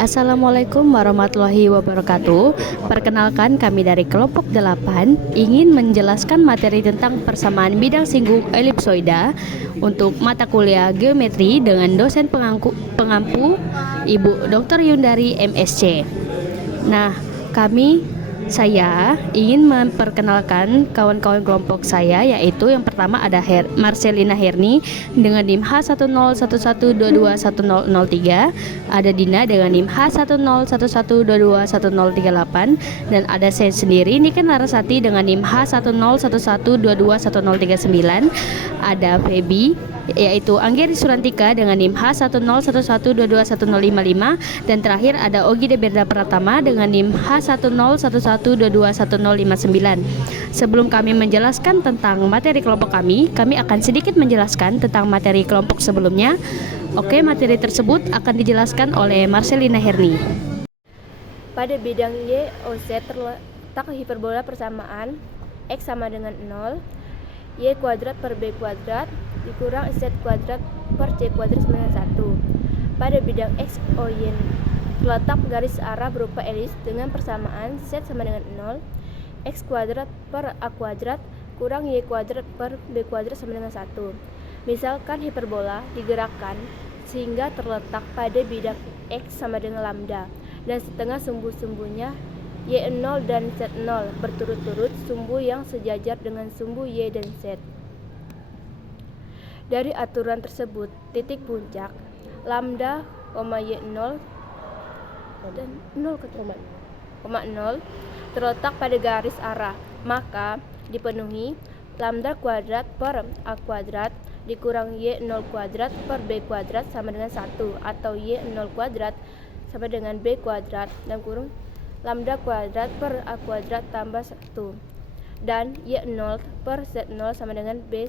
Assalamualaikum warahmatullahi wabarakatuh. Perkenalkan, kami dari kelompok 8 ingin menjelaskan materi tentang persamaan bidang singgung elipsoida untuk mata kuliah geometri dengan dosen pengampu Ibu Dr. Yundari MSc. Nah, saya ingin memperkenalkan kawan-kawan kelompok saya, yaitu yang pertama ada Marcelina Herni dengan NIM H1011221003, ada Dina dengan NIM H1011221038, dan ada saya sendiri Niken Larasati dengan NIM H1011221039, ada Feby yaitu Anggeri Surantika dengan NIM H1011221055, dan terakhir ada Ogi Deberda Pratama dengan NIM H1011221059. Sebelum kami menjelaskan tentang materi kelompok kami akan sedikit menjelaskan tentang materi kelompok sebelumnya. Oke, materi tersebut akan dijelaskan oleh Marcelina Herni. Pada bidang Y, OZ terletak hiperbola persamaan X sama dengan 0, Y kuadrat per B kuadrat dikurang Z kuadrat per C kuadrat sama dengan 1. Pada bidang X, OY terletak garis arah berupa elips dengan persamaan Z sama dengan 0, X kuadrat per A kuadrat kurang Y kuadrat per B kuadrat sama dengan 1. Misalkan hiperbola digerakkan sehingga terletak pada bidang X sama dengan lambda, dan setengah sumbu-sumbunya Y0 dan Z0 berturut-turut sumbu yang sejajar dengan sumbu Y dan Z. Dari aturan tersebut, titik puncak lambda, Y0 dan 0, terletak pada garis arah, maka dipenuhi lambda kuadrat per A kuadrat dikurang Y0 kuadrat per B kuadrat sama dengan 1, atau Y0 kuadrat sama dengan B kuadrat dan kurung lambda kuadrat per A kuadrat tambah 1, dan Y0 per Z0 sama dengan B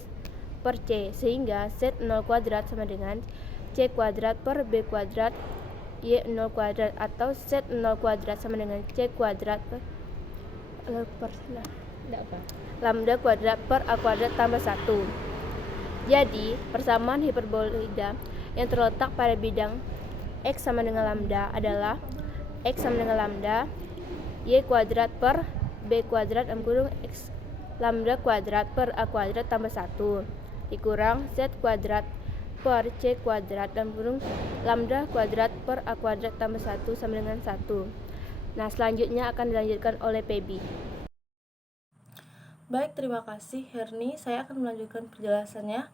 per C, sehingga Z0 kuadrat sama dengan C kuadrat per B kuadrat Y0 kuadrat, atau Z0 kuadrat sama dengan C kuadrat per lambda kuadrat per A kuadrat tambah 1. Jadi, persamaan hiperboloida yang terletak pada bidang X sama dengan lambda adalah X sama dengan lambda Y kuadrat per B kuadrat kurung X lambda kuadrat per A kuadrat tambah 1 dikurang Z kuadrat per C kuadrat dan kurung lambda kuadrat per A kuadrat tambah 1 sama dengan 1. Nah, selanjutnya akan dilanjutkan oleh Pebi. Baik, terima kasih Herni. Saya akan melanjutkan penjelasannya.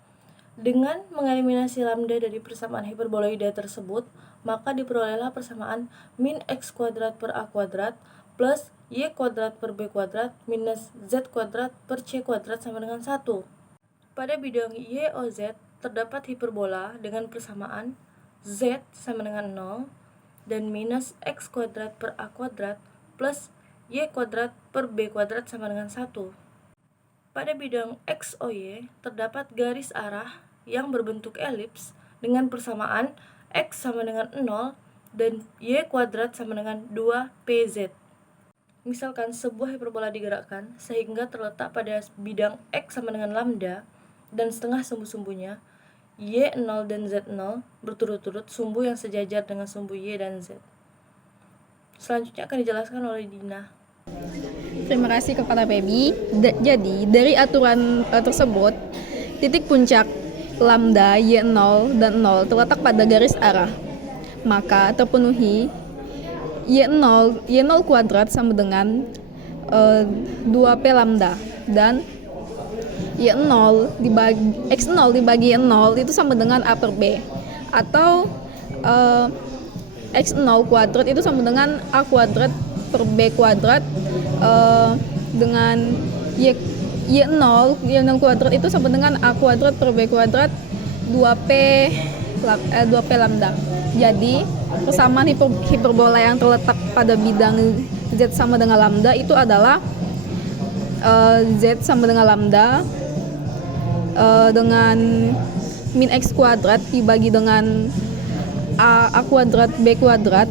Dengan mengeliminasi lambda dari persamaan hiperboloida tersebut, maka diperolehlah persamaan min X kuadrat per A kuadrat plus Y kuadrat per B kuadrat minus Z kuadrat per C kuadrat sama dengan 1. Pada bidang YOZ terdapat hiperbola dengan persamaan Z sama dengan 0 dan minus X kuadrat per A kuadrat plus Y kuadrat per B kuadrat sama dengan 1. Pada bidang XOY terdapat garis arah yang berbentuk elips dengan persamaan X sama dengan 0 dan Y kuadrat sama dengan 2PZ. Misalkan sebuah hiperbola digerakkan sehingga terletak pada bidang X sama dengan lambda dan setengah sumbu-sumbunya Y0 dan Z0 berturut-turut sumbu yang sejajar dengan sumbu Y dan Z. Selanjutnya akan dijelaskan oleh Dina. Terima kasih kepada Pebi. Jadi, dari aturan tersebut, titik puncak lambda Y0 dan 0 terletak pada garis arah. Maka terpenuhi Y0 kuadrat sama dengan 2P lambda, dan Y0 dibagi X0 dibagi Y0 itu sama dengan A per B, atau X0 kuadrat itu sama dengan A kuadrat per B kuadrat dengan Y0 kuadrat itu sama dengan A kuadrat per B kuadrat 2P lambda. Jadi, persamaan hiperbola yang terletak pada bidang Z sama dengan lambda itu adalah Z sama dengan lambda dengan min X kuadrat dibagi dengan A kuadrat B kuadrat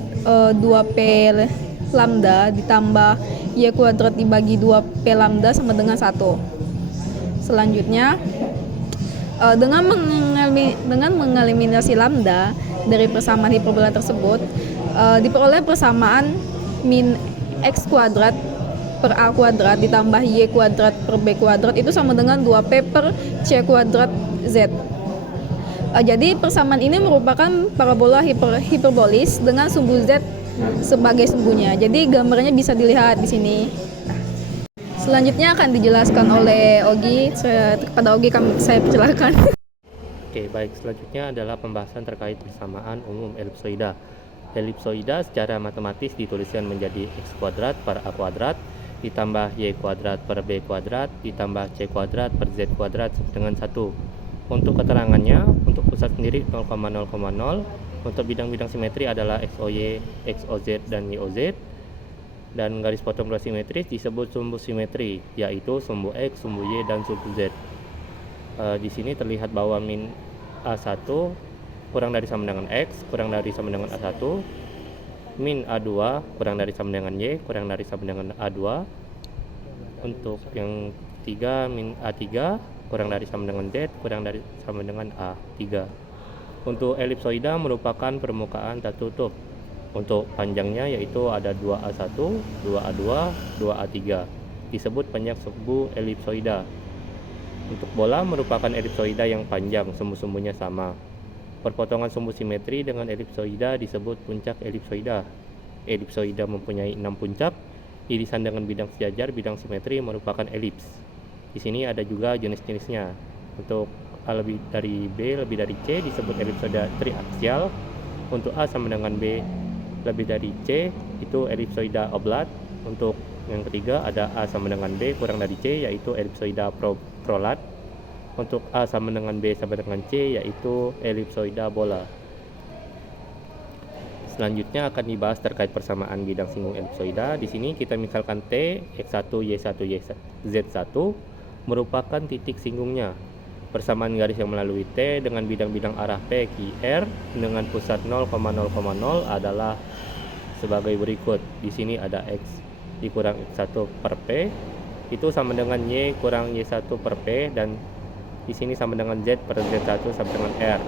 2P lambda ditambah Y kuadrat dibagi 2P lambda sama dengan 1. Selanjutnya, dengan mengeliminasi lambda dari persamaan hiperbola tersebut, diperoleh persamaan min x kuadrat per a kuadrat ditambah y kuadrat per b kuadrat itu sama dengan 2p per c kuadrat z. Jadi persamaan ini merupakan parabola hiperbolis dengan sumbu z sebagai sumbunya. Jadi gambarnya bisa dilihat di sini. Selanjutnya akan dijelaskan oleh Ogi. Kepada Ogi saya persilakan. Oke, baik. Selanjutnya adalah pembahasan terkait persamaan umum elipsoida. Elipsoida secara matematis dituliskan menjadi x kuadrat per a kuadrat ditambah y kuadrat per b kuadrat ditambah c kuadrat per z kuadrat dengan 1. Untuk keterangannya, untuk pusat sendiri 0,0,0. Untuk bidang-bidang simetri adalah XOY, XOZ, dan YOZ. Dan garis potong dua simetris disebut sumbu simetri, yaitu sumbu X, sumbu Y, dan sumbu Z. Di sini terlihat bahwa min A1 kurang dari sama dengan X, kurang dari sama dengan A1. Min A2 kurang dari sama dengan Y, kurang dari sama dengan A2. Untuk yang ketiga, min A3 kurang dari sama dengan Z, kurang dari sama dengan A3. Untuk elipsoida merupakan permukaan tertutup. Untuk panjangnya yaitu ada 2A1, 2A2, 2A3. Disebut panjang sumbu elipsoida. Untuk bola merupakan elipsoida yang panjang, sumbu-sumbunya sama. Perpotongan sumbu simetri dengan elipsoida disebut puncak elipsoida. Elipsoida mempunyai 6 puncak. Irisan dengan bidang sejajar, bidang simetri merupakan elips. Di sini ada juga jenis-jenisnya. Untuk A lebih dari B lebih dari C disebut elipsoida triaksial. Untuk A sama dengan B lebih dari C itu elipsoida oblat. Untuk yang ketiga ada A sama dengan B kurang dari C yaitu elipsoida prolat. Untuk A sama dengan B sama dengan C yaitu elipsoida bola. Selanjutnya akan dibahas terkait persamaan bidang singgung elipsoida. Di sini kita misalkan T, X1, Y1, Z1 merupakan titik singgungnya. Persamaan garis yang melalui T dengan bidang-bidang arah P, Q, R dengan pusat 0,0,0 adalah sebagai berikut. Di sini ada X dikurang X1 per P itu sama dengan Y kurang Y1 per P, dan di sini sama dengan Z per Z1 sama dengan R.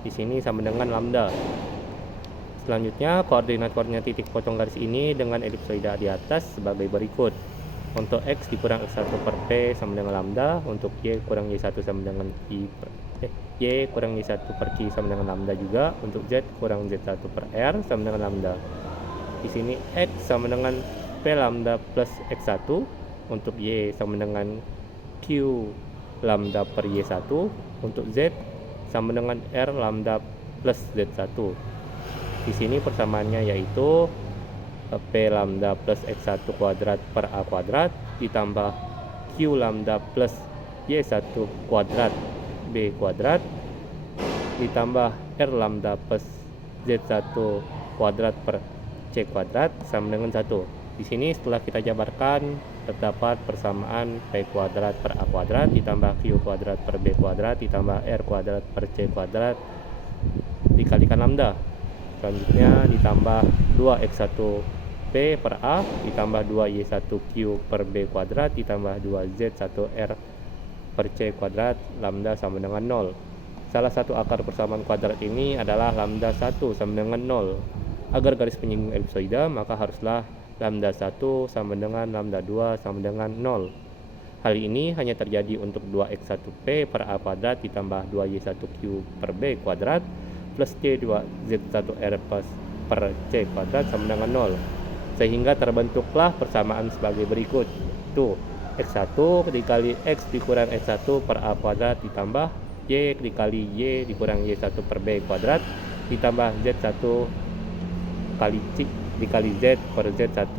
Di sini sama dengan lambda. Selanjutnya koordinat-koordinat titik potong garis ini dengan elipsoida di atas sebagai berikut. Untuk X dikurang X1 per P sama dengan lambda. Untuk Y kurang Y1 sama dengan Y kurang Y1 per Q sama dengan lambda juga. Untuk Z kurang Z1 per R sama dengan lambda. Di sini X sama dengan P lambda plus X1. Untuk Y sama dengan Q lambda per Y1. Untuk Z sama dengan R lambda plus Z1. Di sini persamaannya yaitu P lambda plus X1 kuadrat per A kuadrat ditambah Q lambda plus Y1 kuadrat B kuadrat ditambah R lambda plus Z1 kuadrat per C kuadrat sama dengan 1. Di sini setelah kita jabarkan terdapat persamaan P kuadrat per A kuadrat ditambah Q kuadrat per B kuadrat ditambah R kuadrat per C kuadrat dikalikan lambda. Selanjutnya ditambah 2x1 P per A ditambah 2y1Q per B kuadrat ditambah 2z1R per C kuadrat lambda sama dengan 0. Salah satu akar persamaan kuadrat ini adalah lambda 1 sama dengan 0. Agar garis penyinggung elipsoida maka haruslah lambda 1 sama dengan lambda 2 sama dengan 0. Hal ini hanya terjadi untuk 2x1P per A kuadrat ditambah 2y1Q per B kuadrat plus C2Z1R per C kuadrat sama dengan 0. Sehingga terbentuklah persamaan sebagai berikut. Tuh, X1 dikali X dikurang X1 per A kuadrat ditambah Y dikali Y dikurang Y1 per B kuadrat ditambah Z1 kali C dikali Z per Z1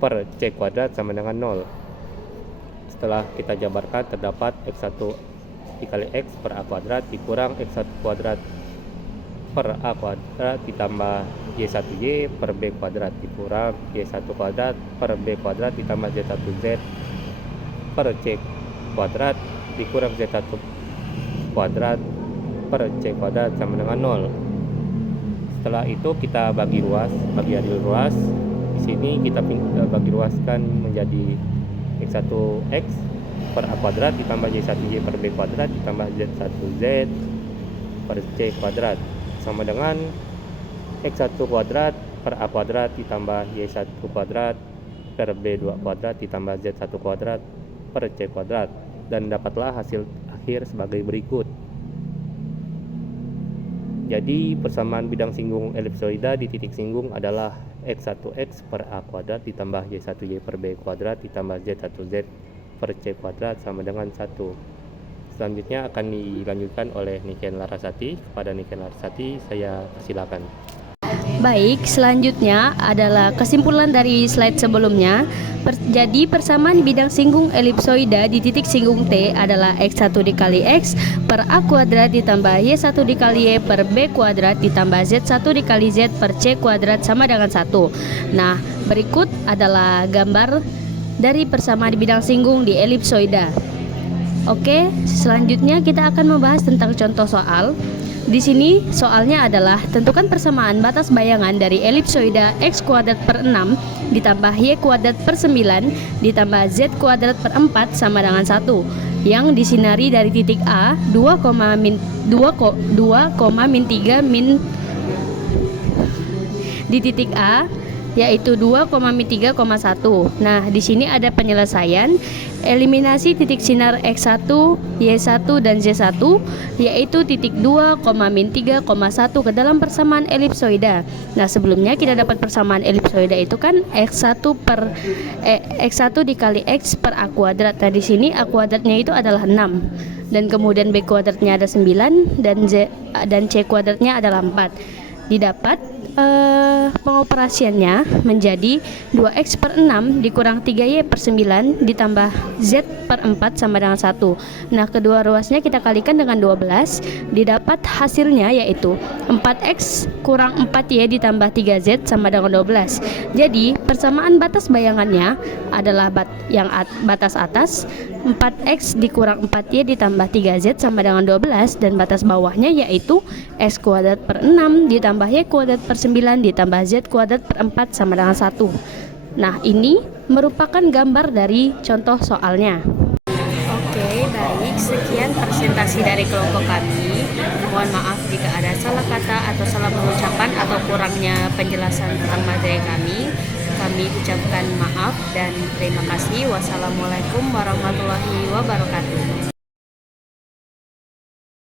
per C kuadrat sama dengan 0. Setelah kita jabarkan terdapat X1 dikali X per A kuadrat dikurang X1 kuadrat per A kuadrat ditambah Y1Y per B kuadrat dikurang Y1 kuadrat per B kuadrat ditambah Z1Z per C kuadrat dikurang Z1 kuadrat per C kuadrat sama dengan 0. Setelah itu kita bagi adil ruas. Di sini kita bagi ruaskan menjadi X1X per A kuadrat ditambah Y1Y per B kuadrat ditambah Z1Z per C kuadrat sama dengan X1 kuadrat per A kuadrat ditambah Y1 kuadrat per B2 kuadrat ditambah Z1 kuadrat per C kuadrat, dan dapatlah hasil akhir sebagai berikut. Jadi persamaan bidang singgung elipsoida di titik singgung adalah X1X per A kuadrat ditambah Y1Y per B kuadrat ditambah Z1Z per C kuadrat sama dengan 1. Selanjutnya akan dilanjutkan oleh Niken Larasati. Kepada Niken Larasati saya persilakan. Baik, selanjutnya adalah kesimpulan dari slide sebelumnya. Jadi persamaan bidang singgung elipsoida di titik singgung T adalah X1 dikali X per A kuadrat ditambah Y1 dikali Y per B kuadrat ditambah Z1 dikali Z per C kuadrat sama dengan 1. Nah, berikut adalah gambar dari persamaan bidang singgung di elipsoida. Oke, selanjutnya kita akan membahas tentang contoh soal. Di sini soalnya adalah tentukan persamaan batas bayangan dari elipsoida X kuadrat per 6 ditambah Y kuadrat per 9 ditambah Z kuadrat per 4 sama dengan 1 yang disinari dari titik A 2,3 min di titik A yaitu 2,3,1. Nah, di sini ada penyelesaian eliminasi titik sinar X1, Y1 dan Z1 yaitu titik 2,3,1 ke dalam persamaan elipsoida. Nah, sebelumnya kita dapat persamaan elipsoida itu kan X1 dikali X per A kuadrat. Nah, di sini A kuadratnya itu adalah 6 dan kemudian B kuadratnya ada 9 dan C kuadratnya adalah 4. Didapat pengoperasiannya menjadi 2x per 6 dikurang 3y per 9 ditambah z per 4 sama dengan 1. Nah, kedua ruasnya kita kalikan dengan 12, didapat hasilnya yaitu 4x kurang 4y ditambah 3z sama dengan 12. Jadi persamaan batas bayangannya adalah batas atas 4x dikurang 4y ditambah 3z sama dengan 12, dan batas bawahnya yaitu x kuadrat per 6 ditambah y kuadrat per 9 ditambah z kuadrat per 4 sama dengan 1. Nah, ini merupakan gambar dari contoh soalnya. Oke, baik, sekian presentasi dari kelompok kami. Mohon maaf jika ada salah kata atau salah pengucapan atau kurangnya penjelasan tentang materi kami. Kami ucapkan maaf dan terima kasih. Wassalamualaikum warahmatullahi wabarakatuh.